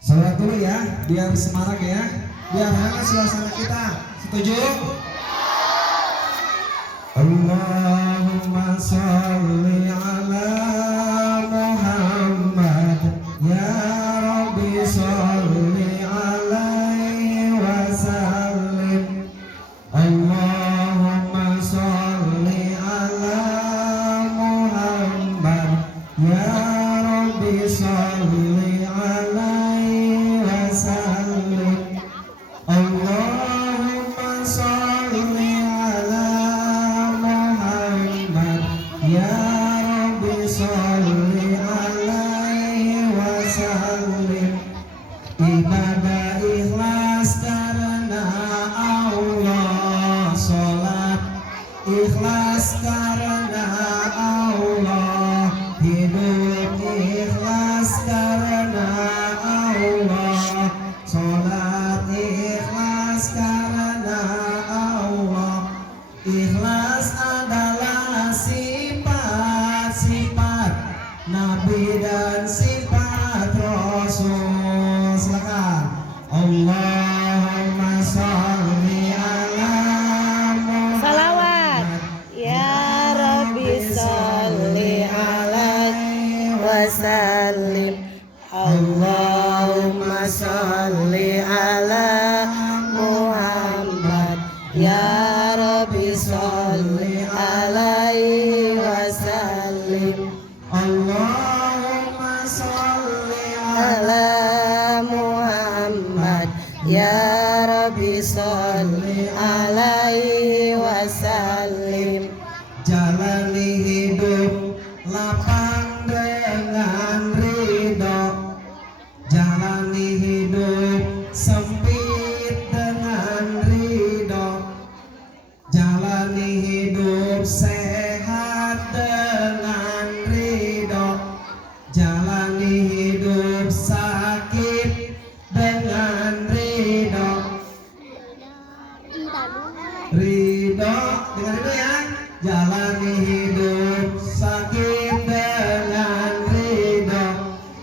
Salat dulu ya, biar semarak ya, biar hangat suasana kita. Setuju? Allahumma sholli ala Muhammad ya Rabbi sholli alaihi wasallim. Allahumma sholli ala Muhammad ya Rabbi sholli alaihi wasallim. Allahumma sholli ala Muhammad ya Rabbi sholli alaihi wasallim. Ibadah ikhlas karena Allah, sholat ikhlas karena Allah, hidup ikhlas karena Allah, sholat ikhlas karena Allah. Ikhlas adalah sifat-sifat Nabi dan sifat Rasul. Silakan. Allahumma sholli ala Muhammad. Salawat. Ya Rabbi sholli alaihi wasallim. Allahumma sholli ala Muhammad. Ya Rabbi sholli alaihi wasallim. Allahumma sholli ala Ala Muhammad. Ya Rabbi sholli alaihi wasallim. jalani hidup lapang dengan ridho, jalani hidup sempit dengan ridho, jalani hidup sehat dengan ridho, jalani hidup sakit dengan ridho. Ridho dengan ridho ya. Jalani hidup sakit dengan ridho.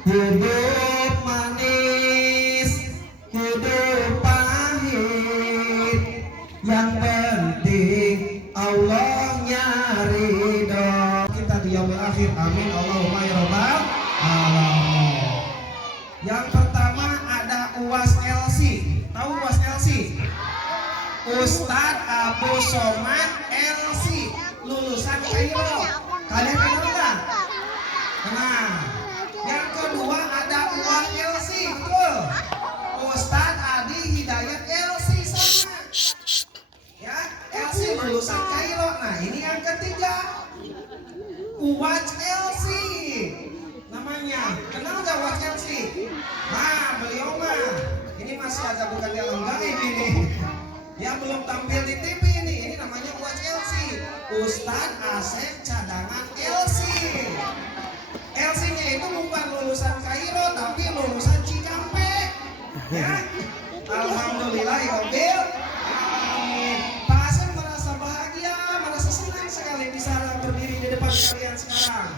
Hidup manis, hidup pahit, yang penting Allahnya ridho. Kita di yaumil akhir, amin Allahumma ya rabbal alamin. Yang pertama ada UAS LC. Tahu UAS LC? Ustadz Abu Somad LC, lulusan Kairo. Kalian kenal nggak? Kenal. Yang kedua ada UAS LC, betul. Ustadz Adi Hidayat LC sama. Ya, LC lulusan Kairo. Nah, ini yang ketiga. UAS LC namanya. Kenal nggak UAS LC? Nah, beliau mah ini masih agak bukan di alam gaib ini. Ya belum tampil di TV ini namanya UAS LC. Ustadz Asep Cadangan LC. LC-nya itu bukan lulusan Kairo tapi lulusan Cikampek. Ya, alhamdulillah ya Rabbil alamin. Pak Asep merasa bahagia, merasa senang sekali bisa berdiri di depan kalian sekarang.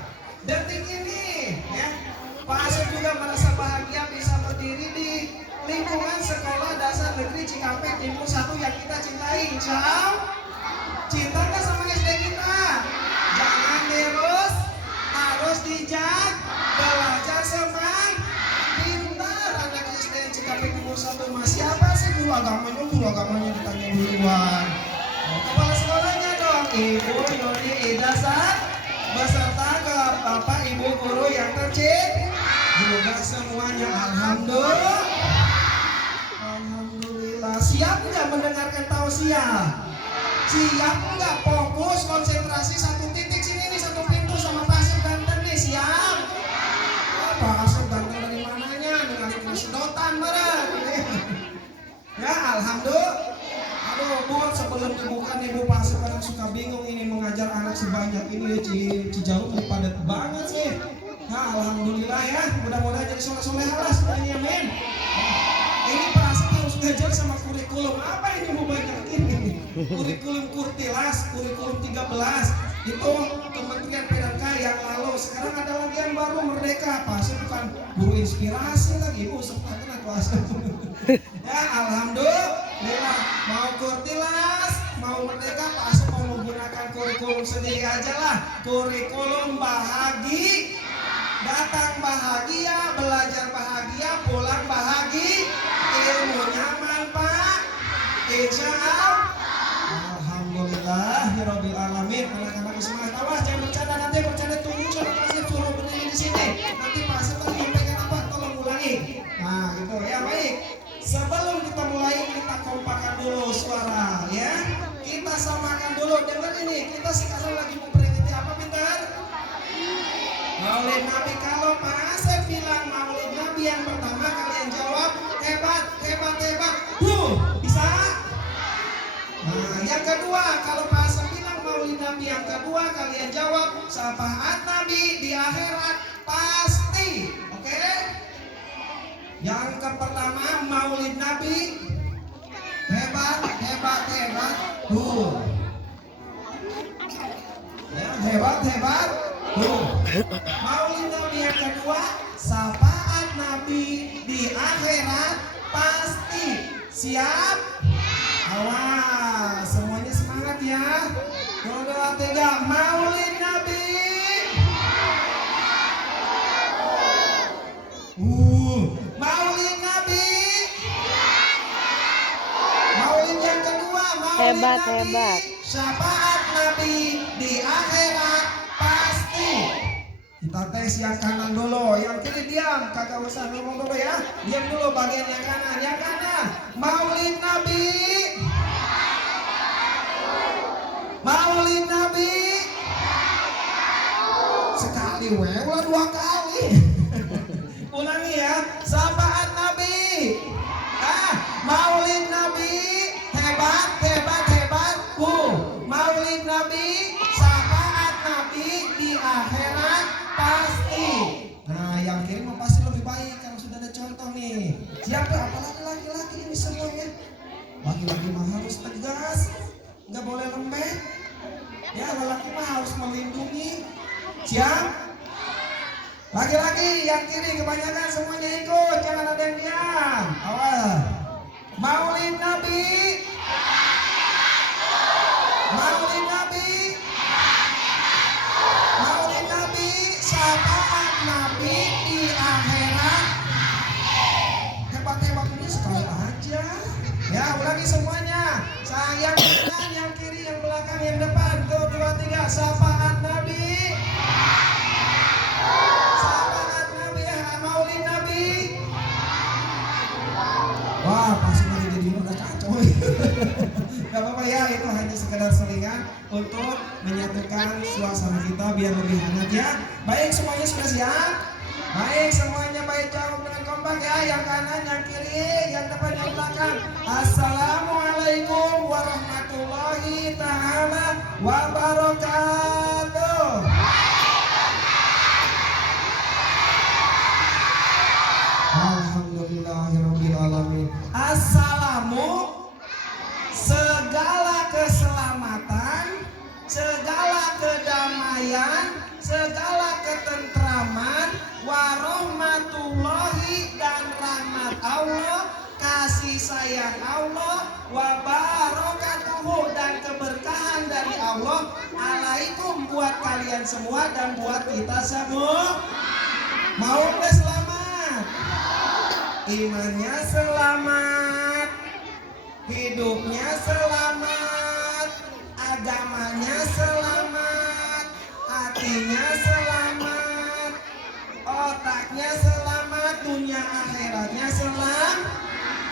Detik ini, ya, Pak Asep juga merasa bahagia bisa berdiri di lingkungan Sekolah Dasar Negeri Cikampek Timur 1 yang kita cintai. Insya Allah, cinta nggak sama SD kita? Jangan terus, harus dijak, belajar semang, pintar. Anak SD Cikampek Timur 1 mah siapa sih guru agamanya? Guru agamanya ditanya duluan. Kepala sekolahnya dong, Ibu Yuni Idasar, beserta ke Bapak Ibu guru yang tercinta juga semuanya. Alhamdulillah. Siap nggak mendengarkan tausiah? Siap nggak fokus konsentrasi satu titik sini nih, satu pintu sama Pak Asep Ganteng nih? Siap? Oh, Pak Asep Ganteng dari mananya? Dengan sedotan bareng. Ya, alhamdulillah. Aduh, Bu, sebelum dibuka nih Bu, Pak Asep kadang suka bingung ini mengajar anak sebanyak ini. Cijaung padat banget sih. Nah, alhamdulillah ya. Mudah-mudahan jadi soleh-soleha lah semuanya, amin. Ini Pak Asep harus ngajar sama kurikulum apa ini Bu banyak ini? Kurikulum Kurtilas, kurikulum 13 itu Kementerian PDK yang lalu. Sekarang ada lagi yang baru, Merdeka. Pak Asep bukan guru inspirasi lagi, Bu. Sebenarnya Pak Asep. Ya, alhamdulillah. Mau kurtilas, mau Merdeka, Pak Asep mau menggunakan kurikulum sendiri aja lah. Kurikulum bahagia. Datang bahagia, belajar bahagia, pulang bahagia, ilmunya manfaat. Insya Allah. Alhamdulillahirabbil alamin. Anak-anak semangat, awas jangan bercanda, nanti bercanda tunggu sama Pak Asep suruh berdiri di sini. Nanti Pak Asep tadi nyampaikan apa? Tolong ulangi. Nah, gitu ya, baik. Sebelum kita mulai, kita kompakan dulu suara ya. Kita samakan dulu. Dengar ini, kita sekarang lagi memperingati apa, Pintar? Maulid Nabi. Kalau Pak Asep bilang Maulid Nabi yang pertama, kalian jawab hebat, hebat, hebat. Bisa? Nah, yang kedua, kalau Pak Asep bilang Maulid Nabi yang kedua, kalian jawab syafaat Nabi di akhirat pasti. Oke? Yang pertama Maulid Nabi hebat, hebat, hebat. Ya, hebat, hebat. Maulid Nabi yang kedua, syafaat Nabi di akhirat pasti. Siap? Awas, semuanya semangat ya. 1, 2, 3, Maulid Nabi. Maulid Nabi. Maulid yang kedua, Maulid Hebat, Nabi. hebat. Syafaat Nabi di akhirat pasti. Kita tes yang kanan dulu, yang kiri diam, kagak usah ngomong dulu ya. Diam dulu bagian yang kanan. Yang kanan, Maulid Nabi. Maulid Nabi. Sekali ulah 2 kali. Ulangi ya, syafaat Nabi. Maulid Nabi hebat, hebat, hebat. Maulid Nabi, syafaat Nabi di akhirat pasti. Nah, yang kiri mau pasti lebih baik kalau sudah ada contoh nih. Siapa? Apalagi laki-laki ini semuanya. Laki-laki mah harus tegas, nggak boleh lembek. Ya, laki mah harus melindungi. Siap? Laki-laki yang kiri kebanyakan semuanya ikut, jangan ada yang diam. Awas. Maulid Nabi. Maulid Nabi. Maulid Nabi, syafaat Nabi di akhirat. Hebat-hebat ini sekali aja. Ya, ulangi semuanya. Yang kanan, yang kiri, yang belakang, yang depan. 1, 2, 3, syafaat Nabi. Syafaat Nabi, Maulid Nabi. Wah, pasti lagi jadi udah kacau. Gak apa-apa ya, itu hanya sekedar selingan untuk menyatukan suasana kita biar lebih hangat ya. Baik, semuanya sudah siap? Baik, semuanya baik, jawab dengan kompak ya. Yang kanan, yang kiri, yang depan, yang belakang. Assalamualaikum warahmatullahi ta'ala wabarakatuh. Alhamdulillahirabbil alamin. Assalamu, segala keselamatan, segala kedamaian, segala ketentraman, warahmatullahi dan rahmat Allah, kasih sayang Allah, wabarakatuhu dan keberkahan dari Allah alaikum buat kalian semua dan buat kita semua. Mau nggak selamat? Imannya selamat, hidupnya selamat, agamanya selamat, hatinya selamat, otaknya selamat, dunia akhiratnya selamat.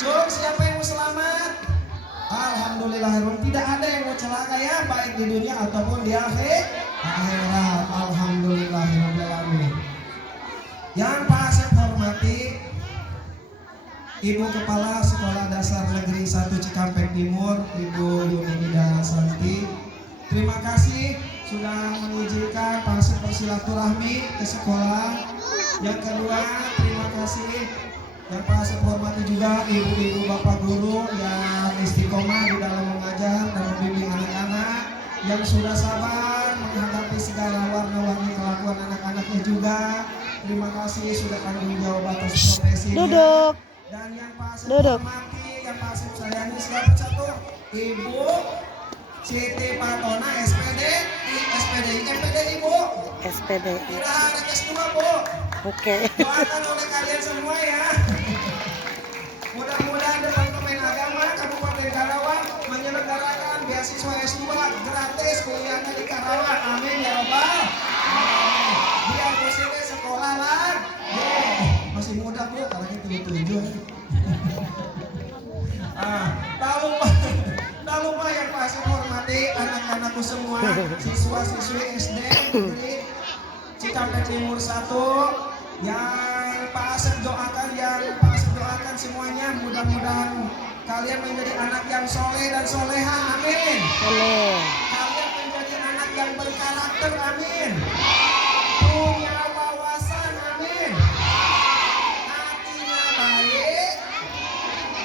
Cuk, siapa yang mau selamat? Alhamdulillahirrahmanirrahim. Tidak ada yang mau celaka ya, baik di dunia ataupun di akhirat. Alhamdulillahirrahmanirrahim. Yang Pak Asep hormati Ibu Kepala Sekolah Dasar Negeri 1 Cikampek Timur, Ibu Yunida Santi. Terima kasih sudah mengizinkan Pak Asep bersilaturahmi ke sekolah. Yang kedua, terima kasih yang Pak Asep hormati juga ibu-ibu bapak guru yang istiqomah di dalam mengajar dan membimbing anak-anak, yang sudah sabar menghadapi segala warna-warni kelakuan buat anak-anaknya juga. Terima kasih sudah tanggung jawab atas profesinya. Duduk. Dan yang Pak Asep Duduk. hormati, yang Pak Asep sayangi, siapa satu? Ibu Siti Patona, SPDI, MPD Ibu. SPDI. Tidak ada S2 Bu. Oke. Doakan oleh kalian semua ya. Mudah-mudahan Departemen Agama Kabupaten Karawang menyelenggarakan beasiswa S2 gratis kuliahnya di Karawang. Amin ya Rabbal. Biar Bu Siti sekolah lah. Masih muda Bu, karena itu 77. Tak lupa yang Pak Asep hormati anak-anakku semua, siswa-siswi SD negeri Cikampek Timur 1 yang Pak Asep doakan semuanya, mudah-mudahan kalian menjadi anak yang soleh dan soleha, amin. Amin. Kalian menjadi anak yang berkarakter, amin. Punya wawasan, amin. Hatinya baik,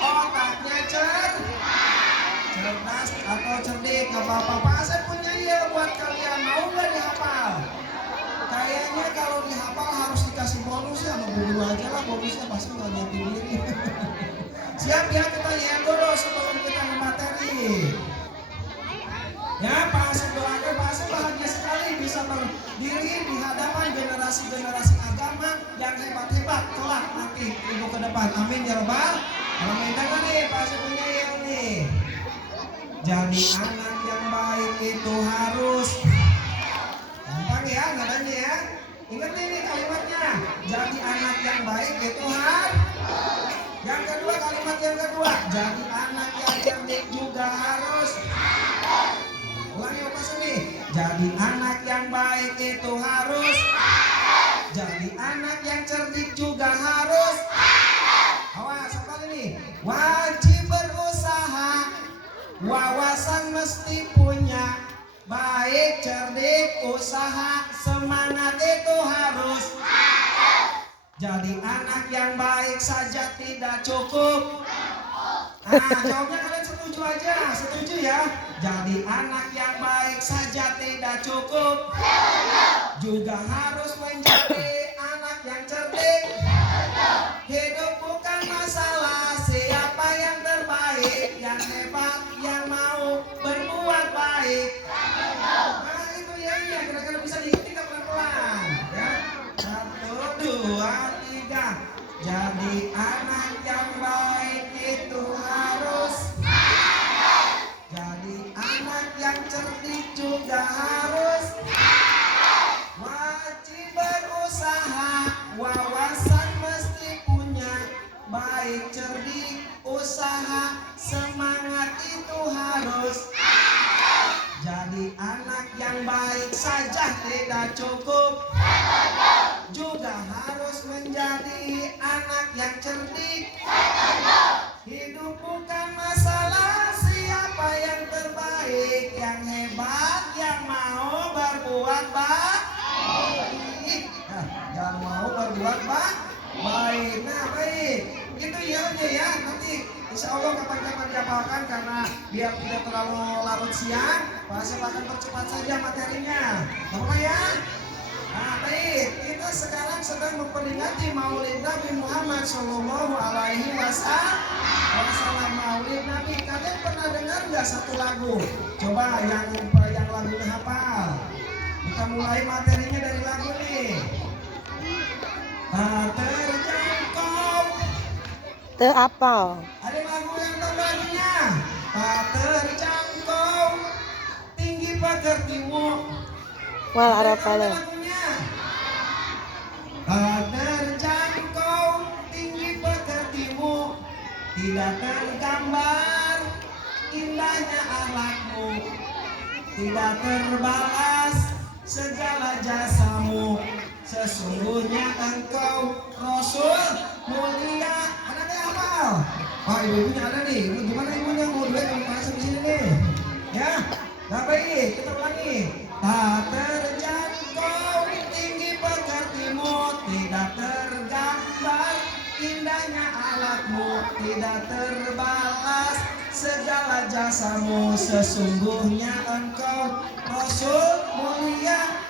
otaknya cerdas atau cerdik, gak apa-apa. Pak Asep punya yel buat kalian, mau gak dihafal? Kayaknya kalau dihafal harus dikasih bonus ya, sama guru aja lah, bonusnya pasti gak nyiapin diri. Siap ya, kita yel dulu sebelum kita materi. Ya, Pak Asep doakan, Pak Asep bahagia sekali bisa berdiri di hadapan generasi-generasi agama yang hebat-hebat kelak nanti untuk ke depan. Amin ya Rabbal. Kalau minta kan nih, Pak Asep punya yel nih. Jadi anak yang baik itu harus gampang ya nadanya ya. Ingat ini kalimatnya. Jadi anak yang baik itu harus. Yang kedua, kalimat yang kedua. Jadi anak yang cerdik juga harus. Ulangi Bapak Seni. Jadi anak yang baik itu harus. Jadi anak yang cerdik juga harus. Awas apa ini? Wajib berusaha. Wawasan mesti punya, baik, cerdik, usaha, semangat itu harus. Jadi anak yang baik saja tidak cukup. Jawabnya kalian setuju aja, setuju ya. Jadi anak yang baik saja tidak cukup. Juga harus menjadi anak yang cerdik. Hidup bukan masalah siapa yang terbaik, yang hebat, yang mau berbuat baik. Nah itu ya, kira-kira bisa diikuti ke pelan-pelan ya. 1, 2, 3. Jadi anak yang baik itu harus. Jadi anak yang cerdik juga harus. Wajib berusaha, wawasan mesti punya, baik, cerdik, usaha, semangat itu harus. Jadi anak yang baik saja tidak cukup. Juga harus menjadi anak yang cerdik. Hidup bukan masalah siapa yang terbaik, yang hebat, yang mau berbuat baik. Yang mau berbuat baik. Nah baik, itu ya ya. Nanti insya Allah kapan-kapan dihafalkan karena biar tidak terlalu larut siang. Pak Asep akan percepat saja materinya. Apa ya? Nah baik, kita sekarang sedang memperingati Maulid Nabi Muhammad Sallallahu Alaihi Wasallam. Maulid Nabi, kalian pernah dengar nggak satu lagu? Coba yang lagunya hafal. Kita mulai materinya dari lagu nih. Tak terjangkau. Terapal. Ada lagu yang tahu lagunya. Tak terjangkau, tinggi pagar timur. Wal arafale. Tak terjangkau, tinggi pekertimu, tidak tergambar indahnya akhlakmu, tidak terbalas segala jasamu. Sesungguhnya engkau Rasul mulia. Ada nggak hafal? Oh ibunya ada nih. Gimana ibunya mau duet sama Pak Asep di sini nih? Ya, nah baik kita ulangi. Tak terjangkau tinggi pekertimu, tidak tergambar indahnya alatmu, tidak terbalas segala jasamu. Sesungguhnya engkau Rasul mulia.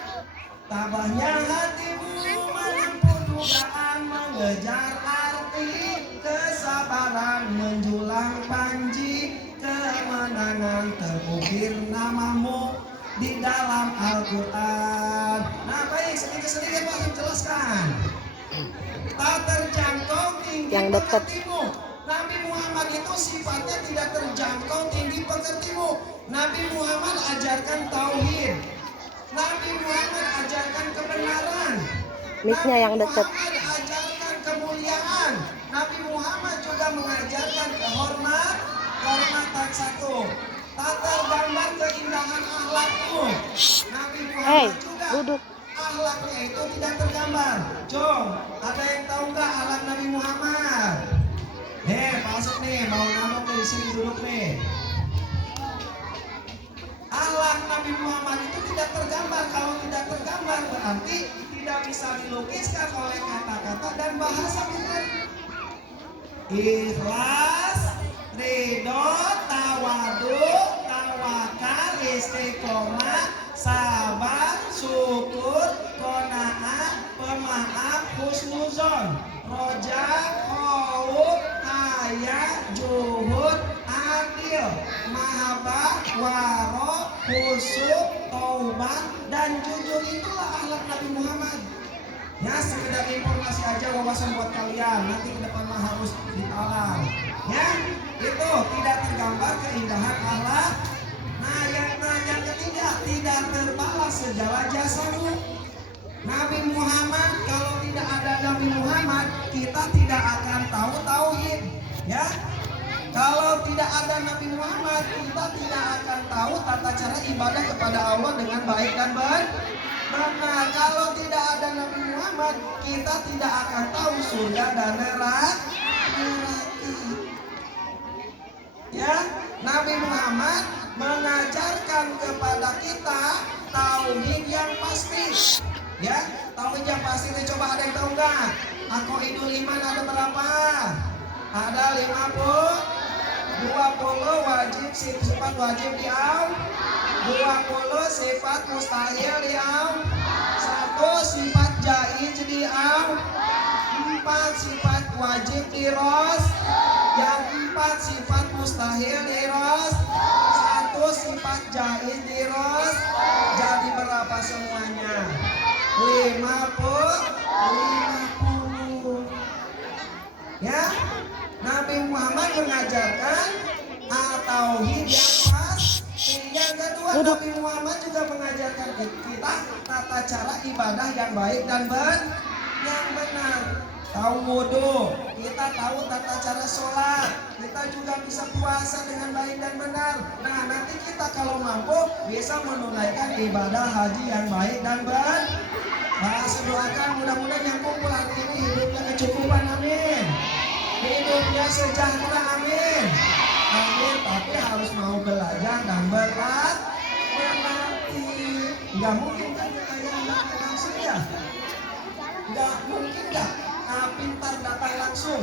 tabahnya hatimu menempuh dugaan, mengejar arti kesabaran, menjulang panji kemenangan, terukir namamu di dalam Al-Quran. Nah baik, sedikit-sedikit Pak jelaskan. Tak terjangkau tinggi Yang dekat. pekertimu. Nabi Muhammad itu sifatnya tidak terjangkau tinggi pekertimu. Nabi Muhammad ajarkan tauhid. Nabi Muhammad ajarkan kebenaran. Mic-nya yang dekat. Nabi Muhammad ajarkan kemuliaan. Nabi Muhammad juga mengajarkan kehormatan satu. Tak tergambar keindahan akhlakmu. Nabi Muhammad juga duduk. akhlaknya itu tidak tergambar. Jom, ada yang tahu nggak akhlak Nabi Muhammad? Masuk nih, mau nambah nih, sini duduk nih. Akhlak Nabi Muhammad itu tidak tergambar. Kalau tidak tergambar berarti tidak bisa dilukiskan oleh kata-kata dan bahasa benar. Ikhlas, ridho, tawadu, tawakal, istiqomah, sabar, syukur, qanaah, pemaaf, husnuzon, roja, khauf, haya, juhud, adil, mahabbah, waro, khusyuk, taubat, dan jujur. Itulah akhlak Nabi Muhammad. Ya, sekedar informasi aja, wawasan buat kalian. Nanti ke depan mah harus ditalar. Ya, itu tidak tergambar keindahan akhlak. Nah, yang ketiga, tidak terbalas segala jasamu. Nabi Muhammad, kalau tidak ada Nabi Muhammad, kita tidak akan tahu tauhid. Ya, kalau tidak ada Nabi Muhammad, kita tidak akan tahu tata cara ibadah kepada Allah dengan baik dan benar. Kalau tidak ada Nabi Muhammad, kita tidak akan tahu surga dan neraka. Ya, Nabi Muhammad mengajarkan kepada kita tauhid yang pasti. Ya, tauhid yang pasti ini coba ada yang tahu nggak? Aqaidul iman ada berapa? Ada 50, 20 wajib sifat wajib diam, 20 sifat mustahil diam, 1 sifat jaiz diam, 4 sifat wajib diros, yang 4 sifat mustahil diros, 1 sifat jaiz diros. Jadi berapa semuanya? 50. Ya, Nabi Muhammad mengajarkan tauhid yang pas. Yang kedua, Nabi Muhammad juga mengajarkan kita tata cara ibadah yang baik dan yang benar. Tahu wudhu, kita tahu tata cara sholat, kita juga bisa puasa dengan baik dan benar. Nah, nanti kita kalau mampu bisa menunaikan ibadah haji yang baik dan benar. Saya doakan mudah-mudahan yang kumpul hari ini hidupnya kecukupan, amin. Hidupnya sejahtera, amin. Amin, tapi harus mau belajar dan berlatih. Nggak mungkin kan kayak anak langsung ya? Nggak mungkin nggak pintar datang langsung?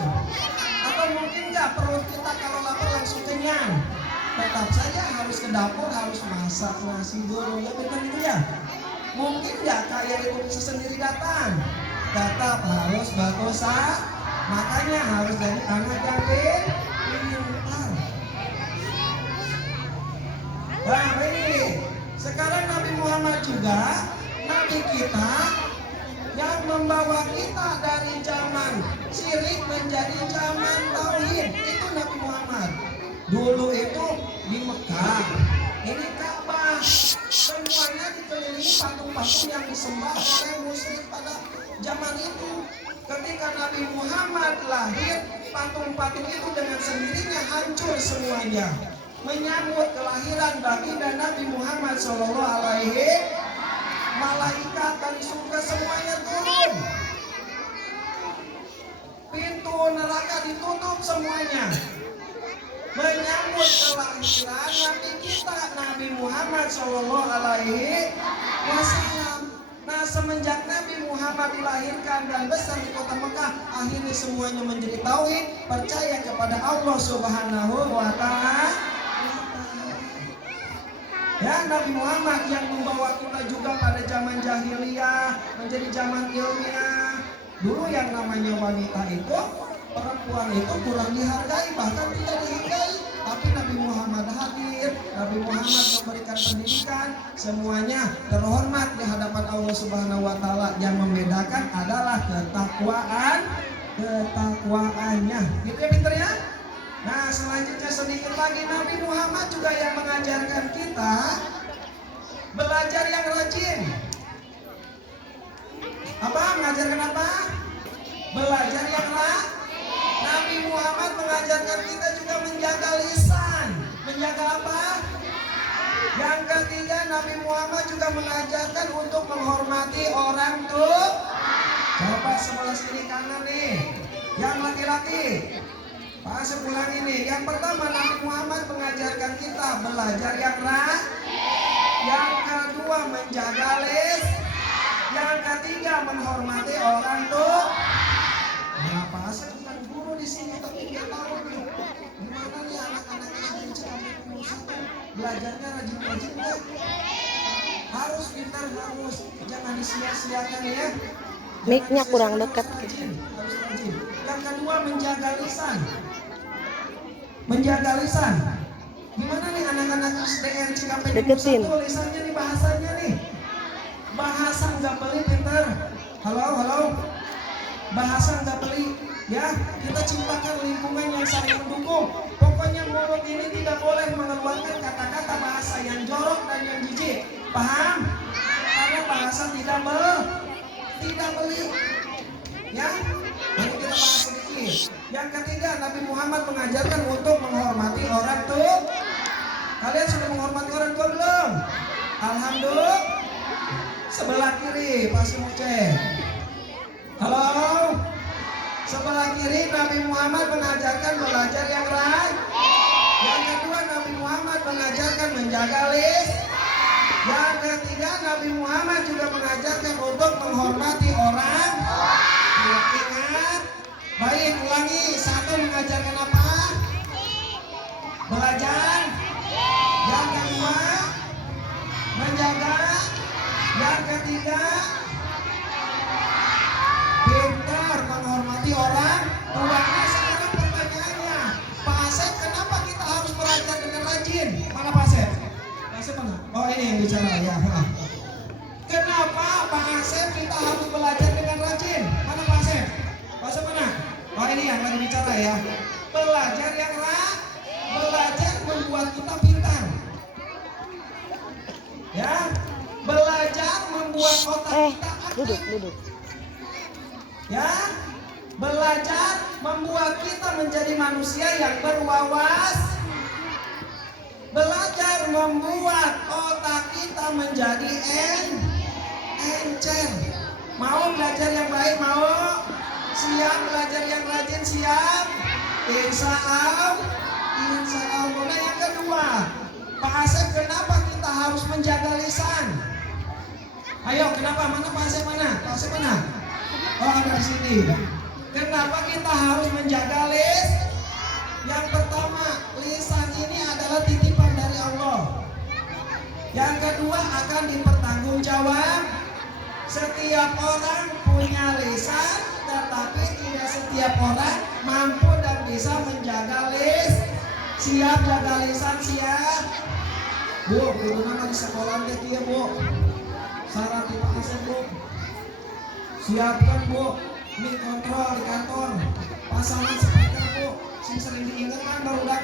Atau mungkin nggak perut kita kalau lapar langsung kenyang? Tetap saja harus ke dapur, harus masak nasi dulu, ya benar itu ya? Mungkin nggak kaya itu bisa sendiri datang? Tetap harus berusaha. Makanya harus jadi anak yang pintar. Nah ini, sekarang Nabi Muhammad juga Nabi kita yang membawa kita dari zaman syirik menjadi zaman tauhid. Itu Nabi Muhammad. Dulu itu di Mekah, ini Ka'bah, semuanya dikelilingi patung-patung yang disembah oleh musyrik pada zaman itu. Ketika Nabi Muhammad lahir, patung-patung itu dengan sendirinya hancur semuanya. Menyambut kelahiran baginda Nabi Muhammad SAW, malaikat dari surga semuanya turun. Pintu neraka ditutup semuanya. Menyambut kelahiran Nabi kita, Nabi Muhammad SAW. Nah, semenjak Nabi Muhammad dilahirkan dan besar di kota Mekah, akhirnya semuanya menjadi tauhid, percaya kepada Allah Subhanahu wa Ta'ala. Ya, Nabi Muhammad yang membawa kita juga pada zaman jahiliyah menjadi zaman ilmiah. Dulu yang namanya wanita itu, perempuan itu kurang dihargai, bahkan tidak dihargai. Tapi Nabi Muhammad hadir, Nabi Muhammad memberikan pendidikan, semuanya terhormat di hadapan Allah Subhanahu wa taala. Yang membedakan adalah ketakwaannya. Gitu ya pinter ya? Nah, selanjutnya sedikit lagi, Nabi Muhammad juga yang mengajarkan kita belajar yang rajin. Apa? Mengajarkan apa? Belajar yang rajin. Nabi Muhammad mengajarkan kita juga menjaga lisan. Menjaga apa? Yang ketiga, Nabi Muhammad juga mengajarkan untuk menghormati orang tua. Coba sebelah sini kanan nih, yang laki-laki. Pak sepulang ini. Yang pertama, Nabi Muhammad mengajarkan kita belajar yang rajin. Yang kedua, menjaga lisan. Yang ketiga, menghormati orang tua. Nah, Pak Asep bukan guru di sini, tapi dia tahu nih gimana nih anak-anak SD belajarnya rajin-rajin kan? Harus pintar, harus jangan disia-siakan ya. Mic-nya kurang dekat. Harus rajin. Yang kedua, menjaga lisan. Menjaga lisan. Gimana nih anak-anak SDN Cikampek Deketin. lisannya nih, bahasanya nih. Bahasa nggak beli pintar. Halo. Bahasa nggak beli, ya kita ciptakan lingkungan yang saling mendukung. Pokoknya mulut ini tidak boleh mengeluarkan kata-kata bahasa yang jorok dan yang jijik. Paham? Karena bahasa tidak beli. Ya, nanti kita bahas sedikit. Yang ketiga, Nabi Muhammad mengajarkan untuk menghormati orang tua. Kalian sudah menghormati orang tua belum? Alhamdulillah. Sebelah kiri, Pak Simuce. Halo. Sebelah kiri, Nabi Muhammad mengajarkan belajar yang rajin. Yang kedua, Nabi Muhammad mengajarkan menjaga lisan. Yang ketiga, Nabi Muhammad juga mengajarkan untuk menghormati orang. Ingat. Baik, ulangi. Satu, mengajarkan apa? Belajar. Yang kedua, menjaga. Yang ketiga, pintar menghormati orang tua. Sekarang pertanyaannya, Pak Asep, kenapa kita harus belajar dengan rajin? Mana Pak Asep? Pak Asep mana? Oh, ini yang bicara ya. Kenapa Pak Asep kita harus belajar dengan rajin? Mana Pak Asep? Pak Asep mana? Oh, ini yang lagi bicara ya. Belajar yang rajin. Belajar membuat kita pintar. Ya, belajar membuat otak kita aktif. Duduk. Ya, belajar membuat kita menjadi manusia yang berwawas. Belajar membuat otak kita menjadi encer. Mau belajar yang baik? Mau? Siap belajar yang rajin? Siap? Insya Allah. Nah, yang kedua, Pak Asep, kenapa kita harus menjaga lisan? Ayo, kenapa? Mana Pak Asep mana? Pak Asep mana? Oh, ada di sini. Kenapa kita harus menjaga lisan? Yang pertama, lisan ini adalah titipan dari Allah. Yang kedua, akan dipertanggungjawab. Setiap orang punya lisan, tetapi tidak setiap orang mampu dan bisa menjaga lisan. Siap jaga lisan, siap? Bu, itu nama di sekolah deh dia, Bu. Syarat di Pak Asep, Bu. Siapkan, Bu, mic kontrol di kantor. Pasangan speaker, Bu. Sing sering diingatkan baru mah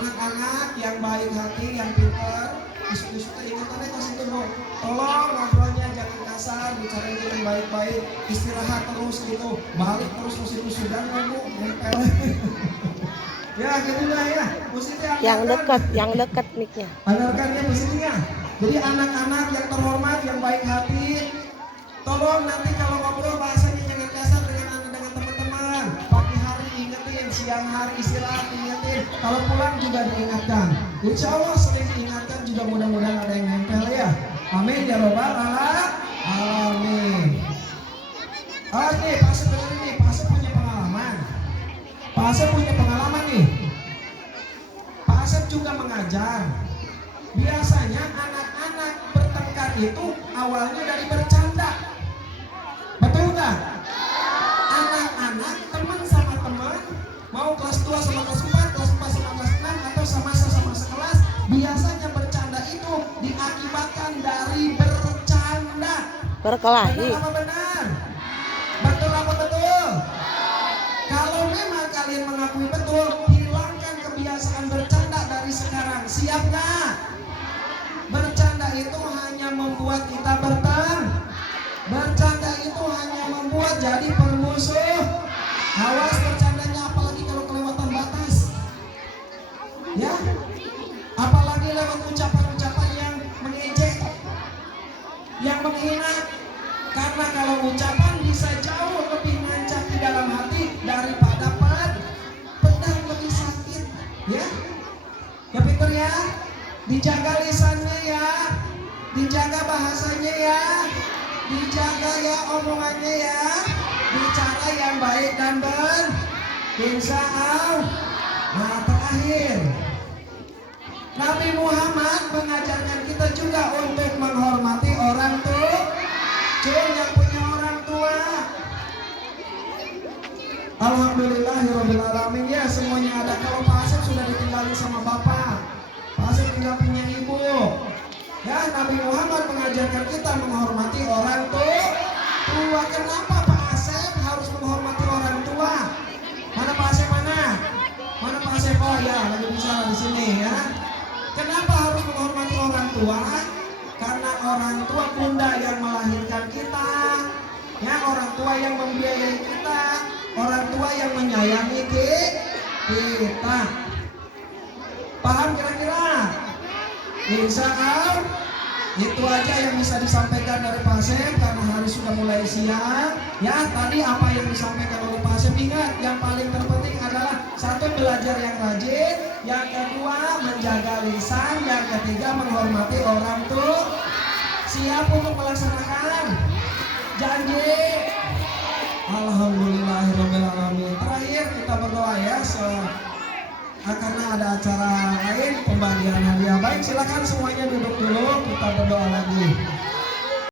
anak-anak yang baik hati, yang pintar. Isu-isu ingatannya ke situ, Bu. Tolong ngobrolnya jangan kasar, bicara dengan baik-baik. Istirahat terus gitu. Balik terus ke situ sudah, Bu. Nempel. Ya, gitulah ya. Yang dekat mic-nya. Anggarkan ya posisinya. Jadi anak-anak yang terhormat, yang baik hati, tolong nanti kalau ngobrol bahasanya jangan kasar dengan teman-teman. Pagi hari diingetin, siang hari istirahat diingetin. Kalau pulang juga diingatkan. Insya Allah sering diingatkan juga, mudah-mudahan ada yang nempel ya. Amin ya robbal alamin. Oke, Pak Asep ini, Pak Asep punya pengalaman. Pak Asep punya pengalaman nih. Pak Asep juga mengajar. biasanya anak-anak bertengkar itu awalnya dari bercanda. Betul nggak? Anak-anak teman sama teman, mau kelas 2 sama kelas 4, kelas 4 sama kelas 6, atau sama sekelas, biasanya bercanda itu diakibatkan dari bercanda. Berkelahi. Benar apa benar? Betul apa betul? Kalau memang kalian mengakui betul, hilangkan kebiasaan bercanda dari sekarang. Siap nggak? Bercanda itu hanya membuat kita bercanda itu hanya membuat jadi permusuh. Awas bercandanya, apalagi kalau kelewatan batas. Ya, apalagi lewat ucapan-ucapan yang mengejek, yang menghina. Karena kalau ucapan bisa jauh lebih nancap di dalam hati daripada pedang lebih sakit. Ya, ya Peter ya, dijaga lisannya ya, dijaga bahasanya ya, dijaga ya omongannya ya, bicara yang baik dan insya Allah. Nah terakhir, Nabi Muhammad mengajarkan kita juga untuk menghormati orang tua. Yang punya orang tua. Alhamdulillahirobbilalamin ya, semuanya ada. Kalau Pak Asep sudah ditinggalin sama bapak, Pak Asep tinggal punya ibu. Ya, Nabi Muhammad mengajarkan kita menghormati orang tua. Kenapa Pak Asep harus menghormati orang tua? Mana Pak Asep mana? Mana Pak Asep? Oh ya, lagi bicara di sini ya. Kenapa harus menghormati orang tua? Karena orang tua bunda yang melahirkan kita, ya, orang tua yang membiayai kita, orang tua yang menyayangi kita. Paham kira-kira? Insya Allah itu aja yang bisa disampaikan dari Pak Asep karena hari sudah mulai siang. Ya, tadi apa yang disampaikan oleh Pak Asep, ingat yang paling terpenting adalah satu, belajar yang rajin, yang kedua menjaga lisan, yang ketiga menghormati orang tua. Siap untuk melaksanakan janji? Alhamdulillahirobbilalamin. Terakhir kita berdoa ya, karena ada acara lain pembagian hadiah. Baik, silakan semuanya duduk dulu, kita berdoa lagi.